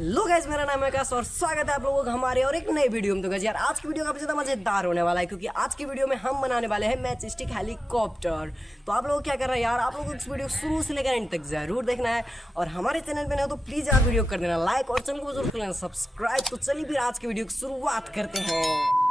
Hello guys, मेरा नाम है आकाश और स्वागत है आप लोगों का हमारे और एक नए वीडियो में। तो गाइस यार, आज की वीडियो काफी ज्यादा मजेदार होने वाला है क्योंकि आज की वीडियो में हम बनाने वाले हैं मैच स्टिक हेलीकॉप्टर। तो आप लोग क्या कर रहे हैं यार, आप लोगों को इस वीडियो शुरू से लेकर एंड तक जरूर देखना है और हमारे चैनल पे ना तो प्लीज यार वीडियो कर देना लाइक और चैनल को जरूर कर लेना सब्सक्राइब। तो चलिए फिर आज की वीडियो की शुरुआत करते हैं।